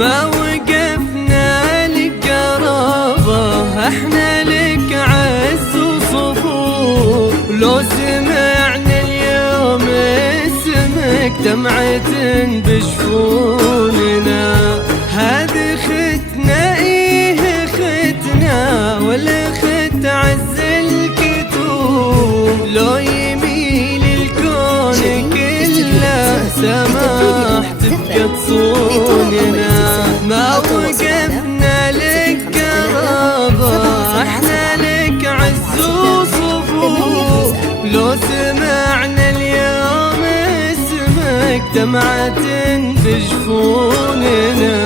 ما وقفنا لك قرابة، احنا لك عز وصفوف. لو سمعنا اليوم اسمك دمعة بشفوننا. هذه ختنا ايه ختنا، والخت عز الكتوب. لو يميل الكون كله سماح تبقى تصوننا. ما وقفنا لك قرابة، احنا لك عز وصفوف. لو سمعنا اليوم اسمك دمعة بجفوننا.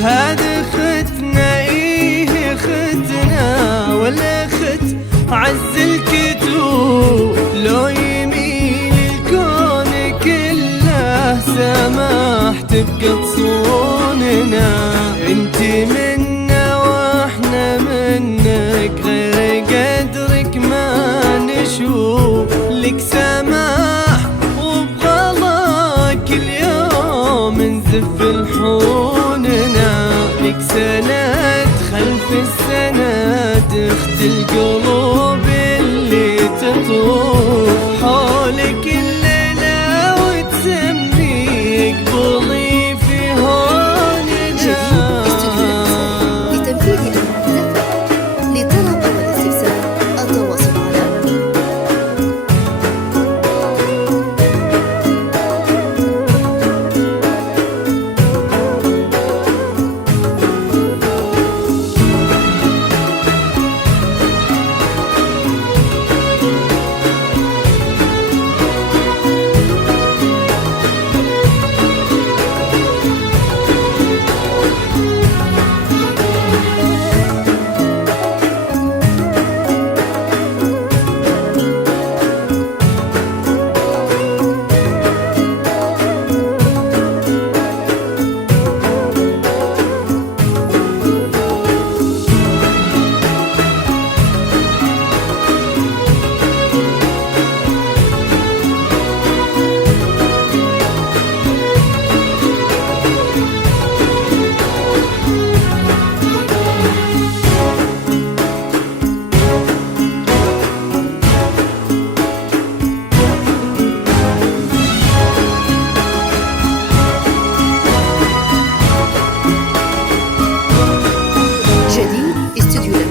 هذه ختنا ايه ختنا، والخت عز الكتوب. لو يميل الكون كله سماح تبقى تصوننا. انت منا واحنا منك، غير قدرك ما نشوف. لك سماح وبغلاك اليوم نزف الحوننا. لك سند خلف السند، اخت القلوب اللي تطوف حولك الليلة وتسمي قبولي في هوننا. لتنفيذ المحادثة لطلب أو الاستفسار التواصل على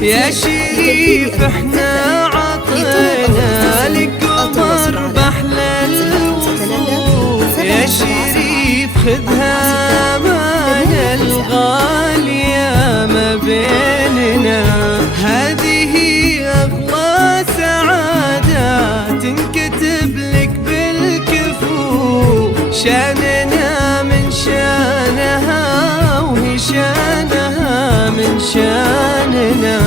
يا شريف احنا عطينا لك قمر بحلى الوصول. يا شريف خذها مانا الغالية ما بيننا. هذه أغلى سعادة تنكتب لك بالكفوف. شاننا من شانها، وهي شانها من شاننا.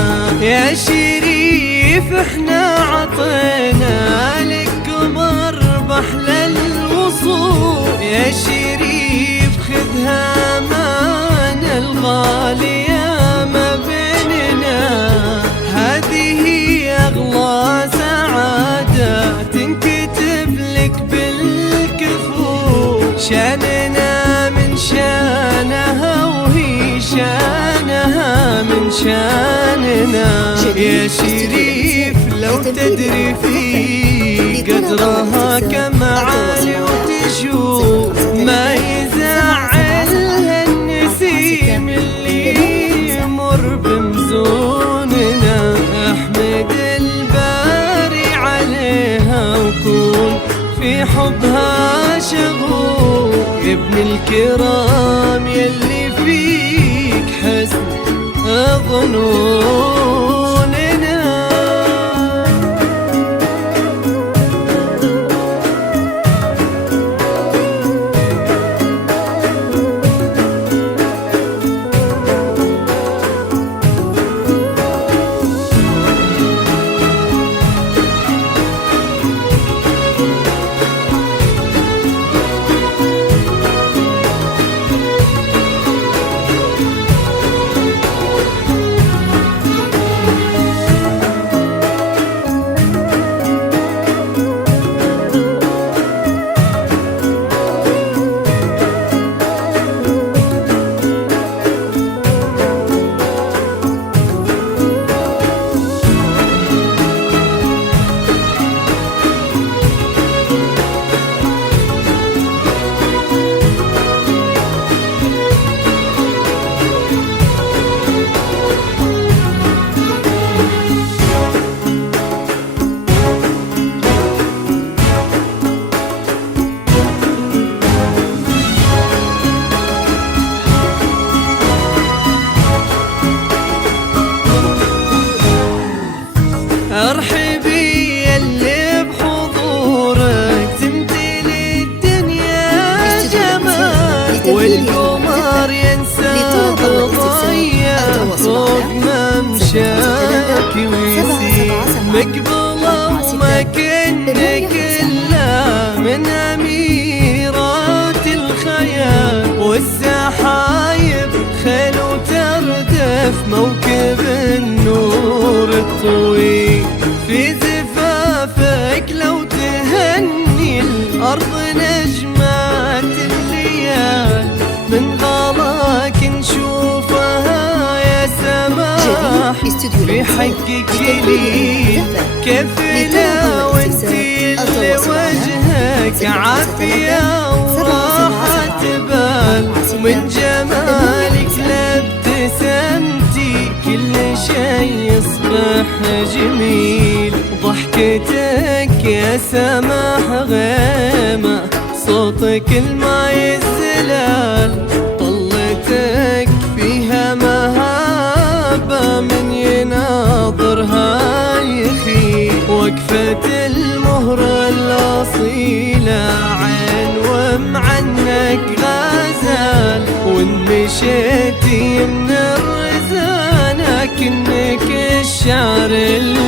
يا شريف احنا عطينا لك قمر بحلى الوصول. يا شريف خذها مانا الغالية ما بيننا. هذه أغلى سعادة تنكتب لك بالكفوف. شاننا من شانها، وهي شانها من شاننا. يا شريف لو تدري في قدرها كم عالي وتشوف. ما يزعلها النسيم اللي يمر بمزوننا. احمد الباري عليها وكون في حبها شغوف. يا ابن الكرام يلي فيك حسن ظنوننا. صار ينسى بضيع فوق ممشاك ويسير مقبلة وما كنا كلها من أميرات الخيال والسحايب خيل وتردف موكب النور الطويل في زفافك لو تهني الأرض نجمات الليال من غلاك نشوفها يا سماح في حقك لي كيف لو انتي اللي وجهك عافية وراحة بال من جمالك لابتسمتي كل شي يصبح جميل ضحكتك يا سماح غيمة صوتك الماي الزلال طلتك فيها مهابة من يناظرها يخيل وقفة المهرة الأصيلة عين ومعنك غزال وإن مشيتي من الرزانة كنك الشعر الجزيل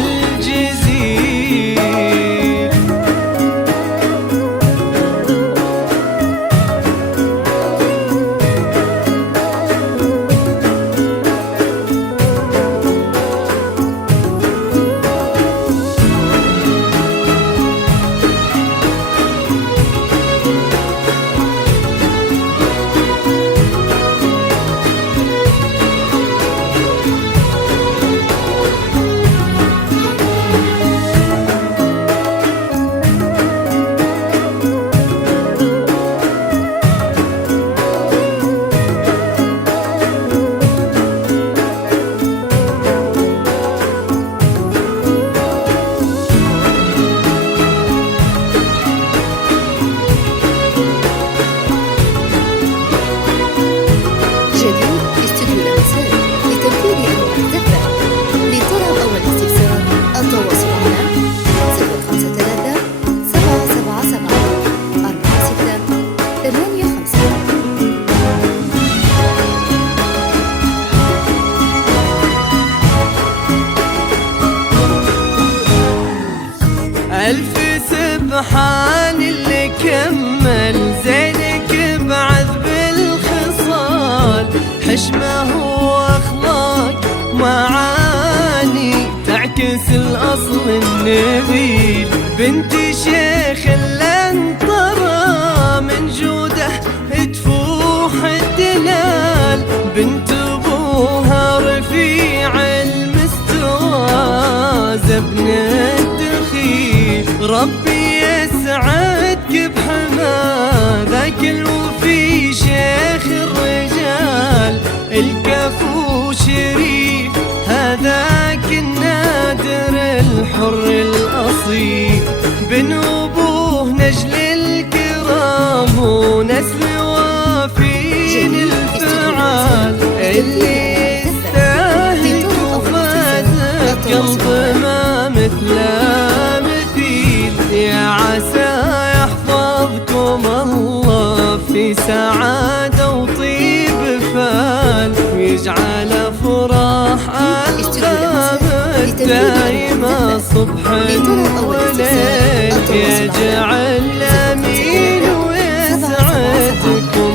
ألف سبحان اللي كمل زينك بعذب الخصال حشمه وأخلاق معاني تعكس الأصل النبيل بنت شيخ لن ترى من جوده تفوح الدلال بنت أبوها رفيع المستوى زبن الدخيل ربي يسعدك بحما ذاك الوفي شيخ الرجال الكفو شريف هذاك النادر الحر الأصيل بن أبوه نجل الكرام ونسل وافين الفعال اللي يستاهلك وفازك قلب ما مثله مثيل يا عسى يحفظكم الله في سعادة وطيب فال ويجعل فرح ألقابك دايما صبح وليل يجعل أمين ويسعدكم